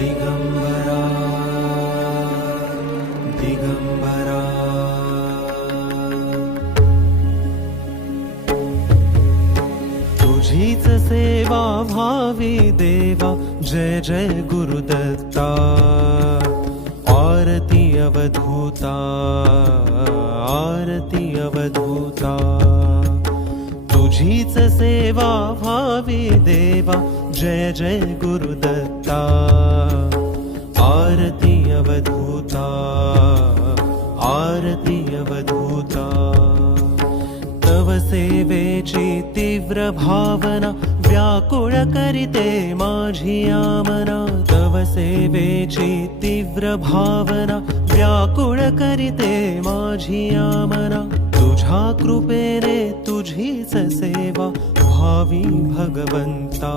दिगंबरा दिगंबरा तुझीच सेवा भावी देवा जय जय गुरुदत्ता आरती अवधूता आरती अवधूता तुझीच सेवा भावी देवा जय जय गुरुदत्ता आरती अवधूता आरती अवधूता तव सेवेची तीव्र भावना व्याकुळ करिते माझी आमना तव सेवेची तीव्र भावना व्याकुळ करिते माझी आमना तुझ्या कृपेने तुझीच सेवा भावी भगवंता।